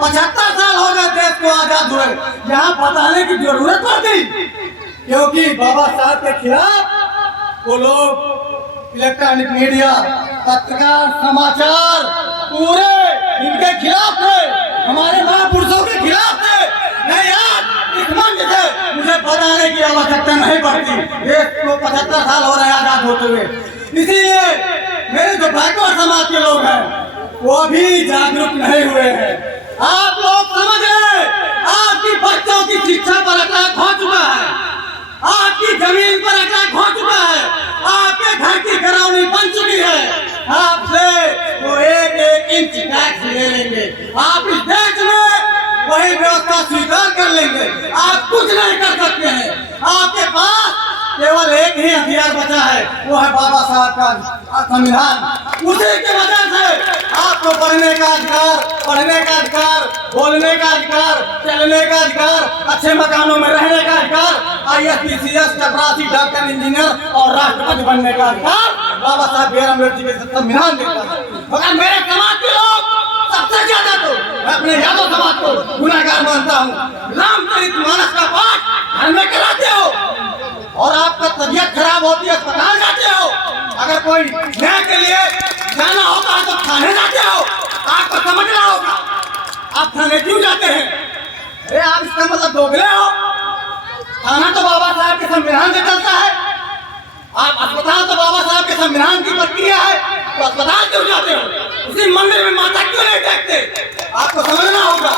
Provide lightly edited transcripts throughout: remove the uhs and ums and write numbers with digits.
75 साल हो गए देश को आजाद हुए, यहाँ बताने की जरूरत पड़ती, क्योंकि बाबा साहब के खिलाफ वो लोग इलेक्ट्रॉनिक मीडिया, पत्रकार, समाचार पूरे इनके खिलाफ थे, हमारे महापुरुषों के खिलाफ थे। नहीं यार, इस मंच से मुझे बताने की आवश्यकता नहीं पड़ती, देश को 75 साल हो रहे आजाद होते हुए। इसीलिए मेरे जो बैकवर्ड समाज के लोग हैं वो भी जागरूक नहीं हुए हैं। आप लोग समझ रहे, आपकी बच्चों की शिक्षा पर अटैक हो चुका है, आपकी जमीन पर अटैक हो चुका है, आपके घर की घरौनी बन चुकी है। आपसे वो एक इंच टैक्स ले लेंगे, आप इस देश में वही व्यवस्था स्वीकार कर लेंगे। आप कुछ नहीं कर सकते हैं। आपके पास केवल एक ही हथियार बचा है, वो है बाबा साहब का संविधान। उसी की वजह से आपको पढ़ने का अधिकार, बोलने का अधिकार, चलने का अधिकार, अच्छे मकानों में रहने का अधिकार, IAS, PCS, चपरासी, डॉक्टर, इंजीनियर और राष्ट्रपति बनने का अधिकार बाबा साहब भीमराव अम्बेडकर के संविधान देता है। मगर मेरे समाज के लोग सबसे ज्यादा तो मैं अपने यादव समाज को गुनाहगार मानता हूँ। रामचरितमानस का पाठ घर में कराते हो और आपका तबीयत खराब होती है, अस्पताल जाते हो। अगर कोई न्याय के लिए जाना होता है तो थाने जाते हो। आपको समझना होगा, आप थाने क्यों जाते हैं? अरे आप इसका मतलब दोगले हो। थाना तो बाबा साहब के संविधान से चलता है, आप अस्पताल तो बाबा साहब के संविधान की प्रक्रिया है, तो अस्पताल क्यों जाते हो? उसी मंदिर में माता क्यों नहीं देखते? आपको समझना होगा।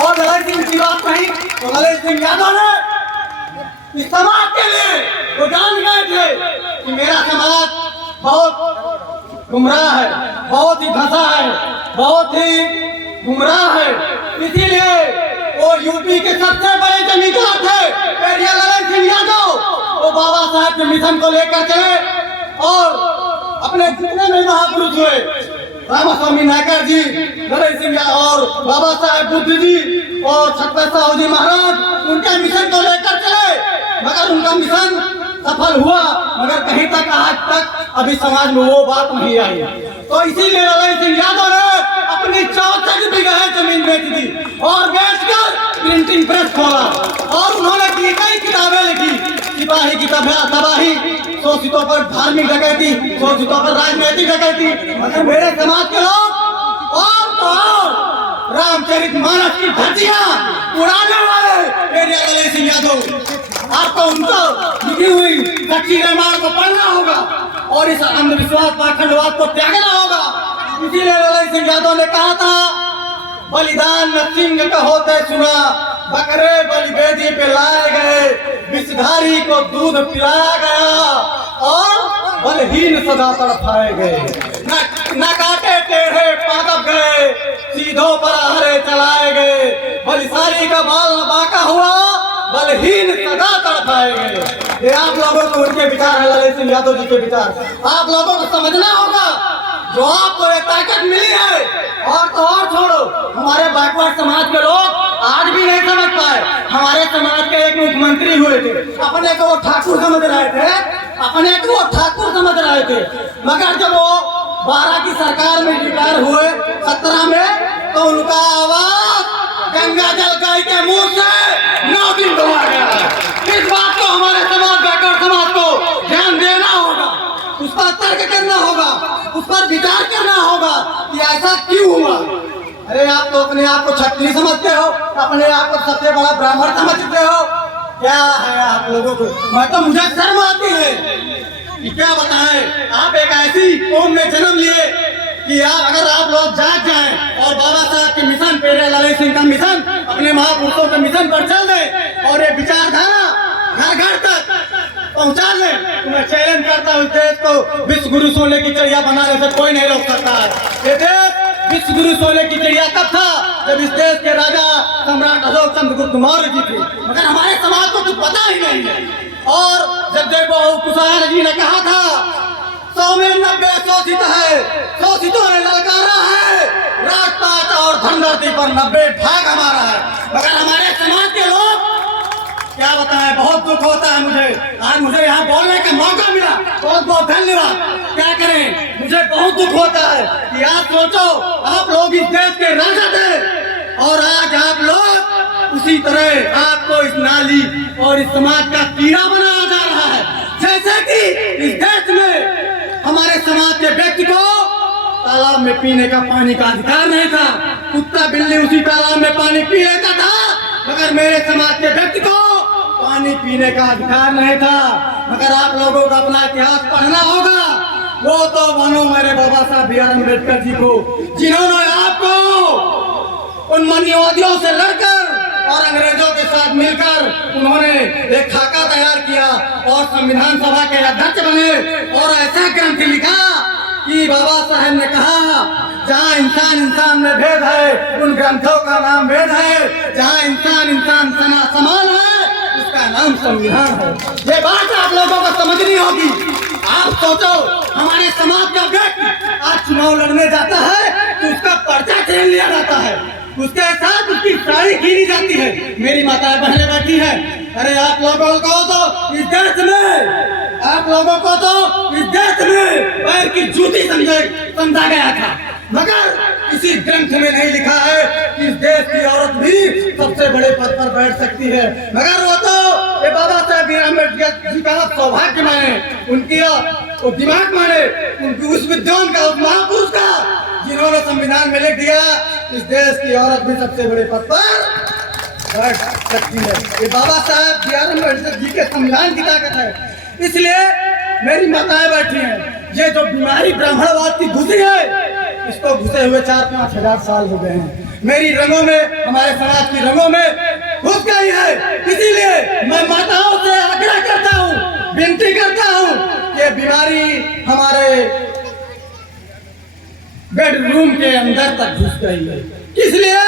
और ललन सिंह की बात नहीं तो ललन सिंह यादव ने इस समाज के लिए वो जान गए थे कि मेरा समाज बहुत गुमराह है, बहुत ही धंसा है, बहुत ही गुमराह है। इसीलिए वो यूपी के सबसे बड़े जमींदार थे पेरिया ललन सिंह यादव, वो बाबा साहब के मिशन को लेकर चले और अपने जितने भी महापुरुष हुए, रामास्वामी नायकर जी, ललन सिंह और बाबा साहेब बुद्ध जी और छत्रपति साहू जी महाराज, उनके मिशन को लेकर चले। मगर उनका मिशन सफल हुआ, मगर कहीं तक आज तक अभी समाज में वो बात नहीं आई। तो इसीलिए ललन सिंह यादव ने अपनी 64 बीघा जमीन बेच दी और बेचकर प्रिंटिंग प्रेस खोला और उन्होंने कई किताबें लिखी। सिपाही की तबाही, शोषितों पर धार्मिक डकैती, शोषितों पर राजनीतिक डकैती। मगर मेरे समाज के लोग और तो और रामचरितमानस की धज्जियां उड़ाने वाले पेरिया ललन सिंह यादव, आपको उनको लिखी हुई कच्ची रामायण को पढ़ना होगा और इस अंधविश्वास पाखंडवाद को त्यागना होगा। इसीलिए ललन सिंह यादव ने कहा था, बलिदान न सिंह का होते सुना, बकरे बलिवेदी पे लाए गए, विषधारी को दूध पिलाया गया और बलहीन सदा तड़पाए गए। न काटे टेढ़े पादप गए, सीधों पर आहरे चलाए गए, बलिसारी का बाल न बांका हुआ, बलहीन सदा तड़पाए गए। ये आप लोगों को उनके विचार है, ललन सिंह यादव जी के विचार। आप लोगों को समझना होगा, जो आपको ये ताकत मिली है। और तो और छोड़ो, हमारे बैकवर्ड समाज के लोग आज भी नहीं समझ पाए। हमारे समाज के एक मुख्यमंत्री हुए थे, अपने को वो ठाकुर समझ रहे थे, मगर जब वो 12 की सरकार में रिटायर हुए 17 में, तो उनका आवाज गंगा जल गाय के मुंह से 9 दिन गवा गया। इस बात को हमारे समाज, बैकवर्ड समाज को ध्यान देना होगा, उस पर तर्क करना होगा, उस पर विचार करना होगा कि ऐसा क्यों हुआ। अरे आप तो अपने आप को क्षत्रिय समझते हो, अपने आप को सबसे बड़ा ब्राह्मण समझते हो। क्या है आप लोगों को? मैं तो मुझे शर्म आती है कि क्या बताएं, आप एक ऐसी कौम में जन्म लिए कि यार अगर आप लोग जाग जाएं और बाबा साहब के मिशन, पेरिया ललन सिंह का मिशन, अपने महापुरुषों के मिशन पर चल दे और ये विचारधारा घर घर तक पहुंचा ले, तो मैं चैलेंज करता हूँ, देश को विश्व गुरु सोने की चिड़िया बनाने से कोई नहीं रोक सकता है। ये देश विश्व गुरु सोने की चिड़िया कब था? जब इस देश के राजा सम्राट अशोक चंद्रगुप्त मौर्य जी थे। मगर हमारे समाज को कुछ पता ही नहीं है। और जगदेव बहादुर कुशवाहा जी ने कहा था, 100 में 90 शोषित है, शोषितों ने ललकारा है, राजपाट और धनधरती पर 90 भाग हमारा है। मगर हमारे समाज के लोग क्या बताएं, बहुत दुख होता है मुझे। आज मुझे यहाँ बोलने का मौका मिला, बहुत बहुत धन्यवाद। क्या करें, मुझे बहुत दुख होता है कि आप सोचो, आप लोग इस देश के राजा थे, और आज आप लोग उसी तरह आपको इस नाली और इस समाज का कीड़ा बनाया जा रहा है। जैसे कि इस देश में हमारे समाज के व्यक्ति को तालाब में पीने का पानी का अधिकार नहीं था, कुत्ता बिल्ली उसी तालाब में पानी पी लेता था, मगर मेरे समाज के व्यक्ति को पानी पीने का अधिकार नहीं था। मगर आप लोगों को अपना इतिहास पढ़ना होगा। वो तो मानो मेरे बाबा साहब बी आर अम्बेडकर जी को, जिन्होंने आपको उन मनीवादियों से लड़कर और अंग्रेजों के साथ मिलकर उन्होंने एक खाका तैयार किया और संविधान सभा के अध्यक्ष बने और ऐसा ग्रंथ लिखा कि बाबा साहब ने कहा जहाँ इंसान इंसान में भेद है उन ग्रंथों का नाम वेद है, जहाँ इंसान इंसान समान है उसका नाम संविधान है। ये बात आप लोगों को समझनी होगी। आप सोचो हमारे समाज का व्यक्ति आज चुनाव लड़ने जाता है तो उसका पर्चा छीन लिया जाता है, उसके साथ उसकी साड़ी कीनी जाती है। मेरी माताएं बहनें बैठी है, अरे आप लोगों को तो इस देश में, आप लोगों को तो इस देश में पैर की जूती समझा गया था, मगर किसी ग्रंथ में नहीं लिखा है कि इस देश की औरत भी सबसे बड़े पद पर बैठ सकती है। मगर वो तो ये बाबा साहब बी आर अम्बेडकर जी का सौभाग्य माने, उनकी वो दिमाग माने, उनकी उस विद्वान का, उस महापुरुष का, जिन्होंने संविधान में लिख दिया इस देश की औरत भी सबसे बड़े पद पर बैठ सकती है। ये बाबा साहब बी आर अम्बेडकर जी के संविधान की ताकत है। इसलिए मेरी माताएं बैठी हैं, ये जो बीमारी ब्राह्मणवाद की घुसी है इसको घुसे हुए 4-5 हजार साल हो गए हैं। मेरी रंगों में, हमारे समाज की रंगों में घुस गई है। इसीलिए मैं माताओं से आग्रह करता हूँ, विनती करता हूँ कि बीमारी हमारे बेडरूम के अंदर तक घुस गई है। इसलिए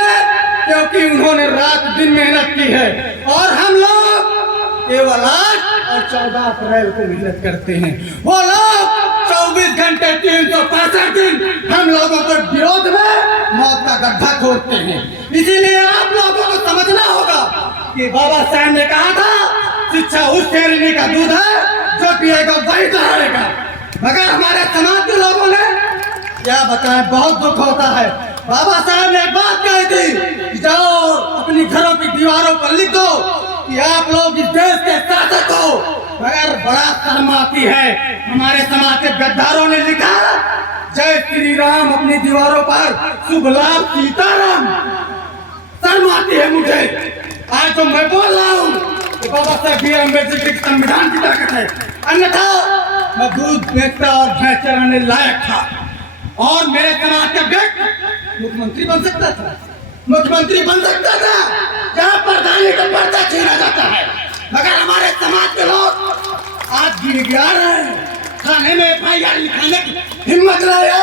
क्योंकि उन्होंने रात दिन मेहनत की है और हम लोग केवल 8 और 14 अप्रैल को मेहनत करते हैं। वो लोग 24 घंटे 365 दिन हम लोगों के विरोध में मौत का गड्ढा खोदते हैं। इसीलिए आप लोगों को समझना होगा कि बाबा साहब ने कहा था शिक्षा उस शेरनी का दूध है जो पिएगा वही दौड़ेगा। मगर हमारे समाज के लोगों ने क्या बताएं, बहुत दुख होता है। बाबा साहब ने एक बात कही थी कि जाओ अपनी घरों की दीवारों पर लिख दो कि आप लोग इस देश के शासक हो, मगर बड़ा शर्म आती है हमारे समाज के गद्दारों ने लिखा जय श्री राम अपनी दीवारों पर, शुभ लाभ सीताराम। शर्म आती है मुझे। आज तो मैं बोल रहा हूँ कि बाबा साहब बी आर अम्बेडकर के संविधान की ताकत है, अन्यथा मैं दूध बेचता और भैंस चराने लायक था और मेरे समाज का व्यक्ति मुख्यमंत्री बन सकता था, मुख्यमंत्री बन सकता था जहाँ प्रधानी का पर्चा छीना जाता है। मगर हमारे समाज के लोग आज गिरगियार हैं, थाने में FIR लिखाने की हिम्मत नहीं है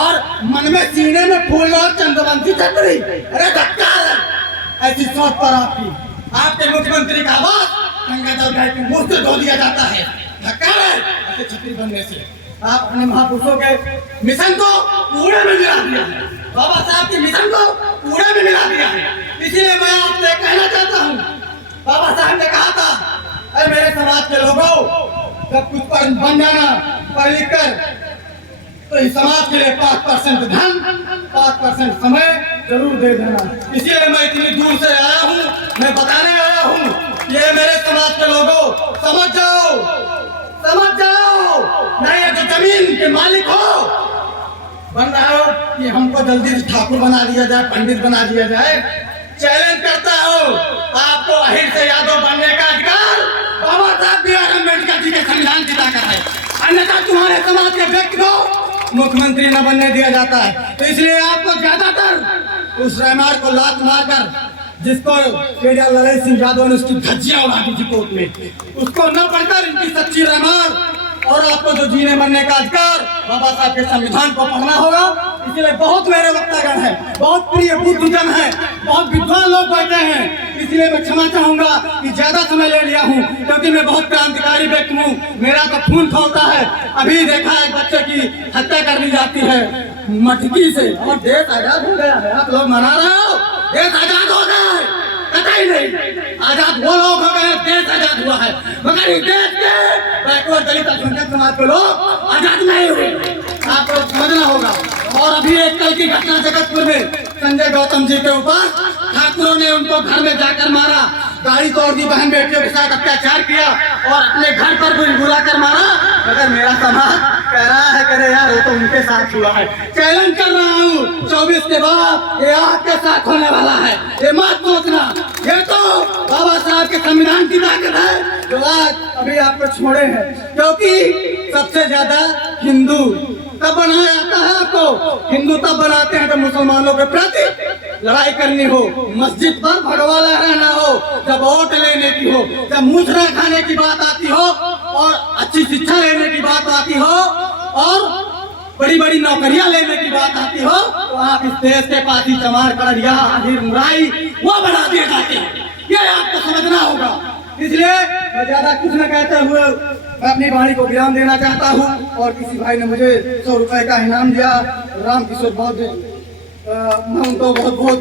और मन में सीने में फूल और चंद्रवंशी छतरी। अरे धक्का है ऐसी सोच पर आपके मुख्यमंत्री का आवाज गंगाजल गाय के मुंह से धो दिया जाता है। धक्का है ऐसे छतरी बनने से। आप अपने महापुरुषों के मिशन को कूड़े में मिला दिया है, बाबा साहब के मिशन को कूड़े में मिला दिया है। इसीलिए मैं आपसे कहना चाहता हूँ, बाबा साहब ने कहा था अरे मेरे समाज के लोगों जब कुछ पर बन जाना पढ़ लिख कर तो इस समाज के लिए 5% धन 5% समय जरूर दे देना। इसीलिए मैं इतनी दूर से आया हूँ, मैं बताने आया हूँ ये मेरे समाज के लोगों समझ जाओ, समझ जाओ। नहीं तो जमीन के मालिक हो बन रहा हो कि हमको जल्दी से ठाकुर बना दिया जाए, पंडित बना दिया जाए। चैलेंज करता हूँ आपको अहिर से यादव बनने का अधिकार बाबा साहब बी आर अम्बेडकर जी के संविधान की ताकत है, अन्यथा तुम्हारे समाज के व्यक्ति को मुख्यमंत्री न बनने दिया जाता है। तो इसलिए आपको ज्यादातर उस रहमार को लात मारकर जिसको केडीआर लड़ाई सिंह यादव ने उसकी धज्जियां उड़ा दी थी कोर्ट में, उसको न पढ़कर इनकी सच्ची रहमार और आपको जो जीने मरने का अधिकार बाबा साहब के संविधान को पढ़ना होगा। इसलिए बहुत मेरे वक्तागण है, बहुत प्रिय बुद्धजन है, बहुत विद्वान लोग बैठे हैं, इसलिए मैं क्षमा चाहूंगा कि ज्यादा समय ले लिया हूँ क्योंकि मैं बहुत क्रांतिकारी व्यक्ति हूँ, मेरा तो खून खौलता है। अभी देखा एक बच्चे की हत्या कर दी जाती है मटकी से और देश आजाद हो गया है। आप लोग मना रहे हो देश आजाद हो गया है, कतई नहीं। आजाद वो लोग हो गए, देश आजाद हुआ है, मगर इस देश के बैकवर्ड दलित अल्पसंख्यक समाज के लोग आजाद नहीं हुए। आपको समझना होगा। और अभी एक कल की घटना जगतपुर में संजय गौतम जी के ऊपर ठाकुरों ने उनको घर में जाकर मारा, गाड़ी तोड़ दी, बहन बेटियों के साथ अत्याचार किया और अपने घर पर भी बुला कर मारा। मगर मेरा समाज कह रहा है करे यार वो तो उनके साथ हुआ है। चैलेंज कर रहा हूँ 24 के बाद ये आपके साथ होने वाला है, ये मत सोचना। ये तो बाबा साहब के संविधान की ताकत है जो आज अभी आपको छोड़े हैं, क्योंकि सबसे ज्यादा हिंदू तब बनाया जाता है। आपको हिंदू तब बनाते हैं जब मुसलमानों के प्रति लड़ाई करनी हो, मस्जिद पर भगवा लहराना हो, जब वोट लेने की हो, जब मुजरा खाने की बात आती हो और अच्छी शिक्षा लेने की बात आती हो और बड़ी बड़ी नौकरियां लेने की बात आती हो, तो आप इस देश के पासी चमार कड़िया आखिर मुराई वो बना दिए जाते हैं। ये आपको समझना होगा। इसलिए मैं ज्यादा कुछ न कहते हुए मैं अपनी वाणी को विराम देना चाहता हूँ। और किसी भाई ने मुझे 100 रुपए का इनाम दिया, राम किशोर बहुत मैं उनको बहुत बहुत